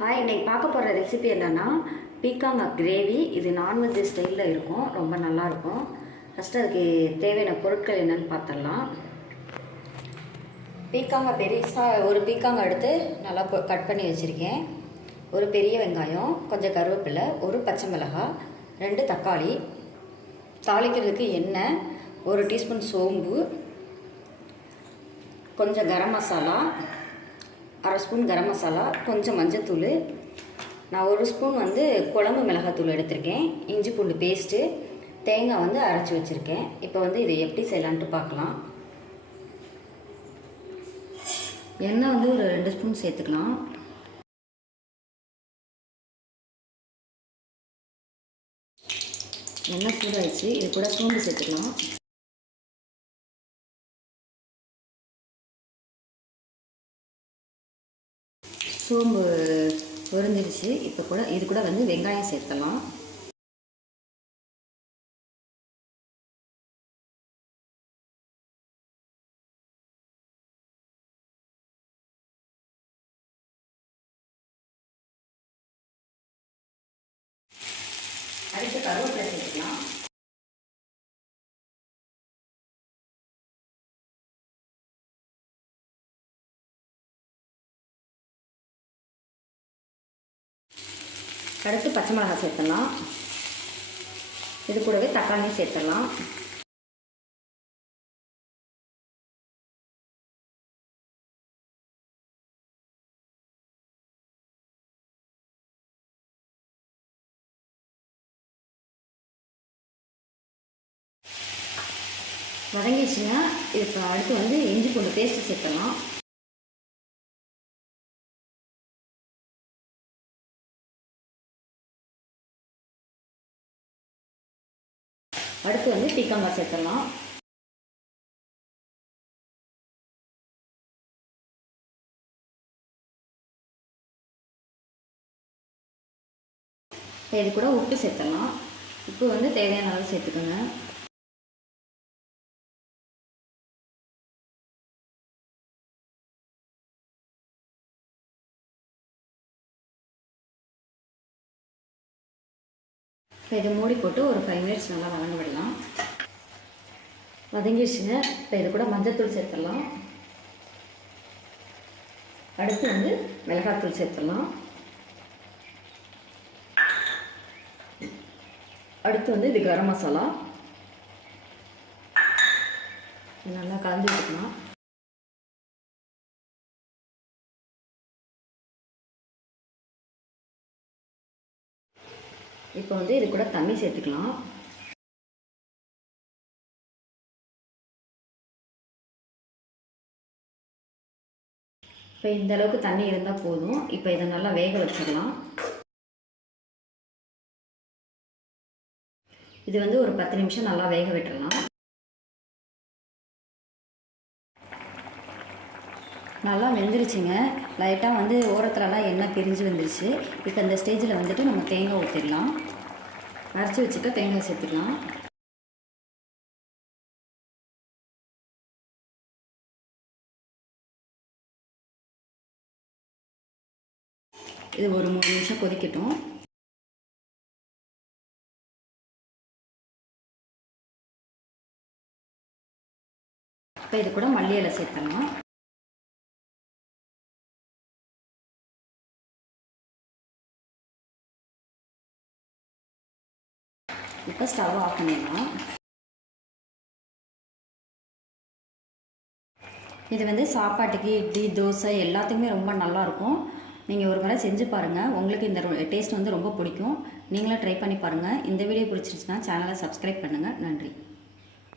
Hi, இன்னைக்கு பார்க்க போகிற ரெசிபி என்னென்னா பீர்க்கங்காய் கிரேவி. இது நான்வெஜ் ஸ்டைலில் இருக்கும், ரொம்ப நல்லாயிருக்கும். ஃபஸ்ட்டு அதுக்கு தேவையான பொருட்கள் என்னென்னு பார்த்துடலாம். பீர்க்கங்காய் பெருசாக ஒரு பீர்க்கங்காய் எடுத்து நல்லா கட் பண்ணி வச்சுருக்கேன். ஒரு பெரிய வெங்காயம், கொஞ்சம் கருவேப்பிலை, ஒரு பச்சை மிளகாய், 2 தக்காளி, தாளிக்கிறதுக்கு எண்ணெய், 1 டீஸ்பூன் சோம்பு, கொஞ்சம் கரம் மசாலா, 1/2 ஸ்பூன் கரம் மசாலா, கொஞ்சம் மஞ்சத்தூள், நான் 1 ஸ்பூன் குழம்பு மிளகாத்தூள் எடுத்திருக்கேன், இஞ்சி பூண்டு பேஸ்ட்டு, தேங்காய் அரைச்சி வச்சுருக்கேன். இப்போ இது எப்படி செய்யலான்ட்டு பார்க்கலாம். எண்ணெய் ஒரு 2 ஸ்பூன் சேர்த்துக்கலாம். எண்ணெய் சூடாகிடுச்சு, இது கூட சோம்பு சேர்த்துக்கலாம். சோம்பு பொரிஞ்சிருச்சு. இப்போ இது கூட வெங்காயம் சேர்த்தலாம். அடுத்து கருவேப்பிலை சேர்த்துக்கலாம். அடுத்து பச்சை மிளகாய் சேர்த்துடலாம். இது கூடவே தக்காளியும் சேர்த்துடலாம். வதங்கிடுச்சுன்னா இப்போ அடுத்து இஞ்சி பூண்டு பேஸ்ட்டு சேர்த்துடலாம். அடுத்து பீர்க்கங்காய் சேர்த்துடலாம். இது கூட உப்பு சேர்த்துடலாம். உப்பு தேவையான அளவு சேர்த்துக்கோங்க. இதை மூடி போட்டு ஒரு 5 மினிட்ஸ் நல்லா வதங்க விடலாம். வதங்கிடுச்சுங்க. இப்போ இது கூட மஞ்சத்தூள் சேர்த்துடலாம். அடுத்து மிளகாத்தூள் சேர்த்துடலாம். அடுத்து இது கரம் மசாலா நல்லா கலந்து விட்டுக்கலாம். இப்போ இது கூட தண்ணி சேர்த்துக்கலாம். இப்போ இந்த அளவுக்கு தண்ணி இருந்தால் போதும். இப்போ இதை நல்லா வேக வச்சிடலாம். இது ஒரு 10 நிமிஷம் நல்லா வேக விட்டுடலாம். நல்லா வெந்துருச்சுங்க. லைட்டாக ஓரத்துலலாம் எண்ணெய் பிரிஞ்சு வந்துருச்சு. இப்போ இந்த ஸ்டேஜில் நம்ம தேங்காய் ஊற்றிடலாம். அரைச்சி வச்சுட்டு தேங்காய் சேர்த்துக்கலாம். இது ஒரு 3 நிமிஷம் கொதிக்கட்டும். இப்போ இது கூட மல்லி இலை சேர்த்தலாம். இப்போ ஸ்டவ் ஆஃப் பண்ணிடலாம். இது சாப்பாட்டுக்கு, இட்லி, தோசை எல்லாத்துக்குமே ரொம்ப நல்லாயிருக்கும். நீங்கள் ஒரு முறை செஞ்சு பாருங்கள். உங்களுக்கு இந்த டேஸ்ட் ரொம்ப பிடிக்கும். நீங்களும் ட்ரை பண்ணி பாருங்கள். இந்த வீடியோ பிடிச்சிருச்சுன்னா சேனலை சப்ஸ்கிரைப் பண்ணுங்கள். நன்றி.